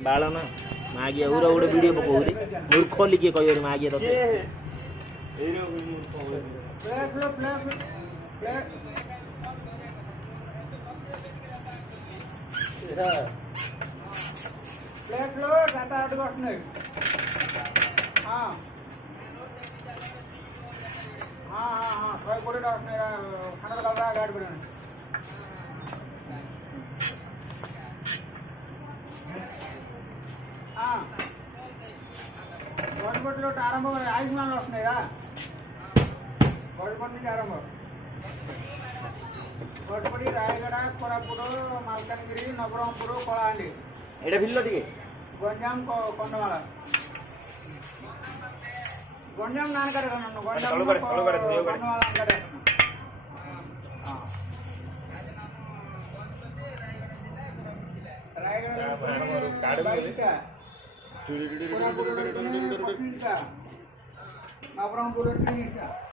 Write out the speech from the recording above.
ବାଳନ ମାଗିଆ ଉର ଗୋଟେ ଭିଡ଼ିଓ ପକଉରି ମୂର୍ଖ লিখে କହିବରି ମାଗିଆ ତତେ గవర్నమెంట్లో ఆరంభం ఆయుష్మాన్లు వస్తున్నాయిరా గవర్నమెంట్ నుంచి ఆరంభం గొడపడి రాయగడ కొరాపుడు మల్కనగిరి నవరంపురు కొలాండి ଏଇଟା ଭିଡ଼ିଓ ଟିକେ గొంజాం కొండమల గొంజాం నాన్నగారు నన్ను గొంజాం కొండమల అంటారు రాయగడ నవరంపురు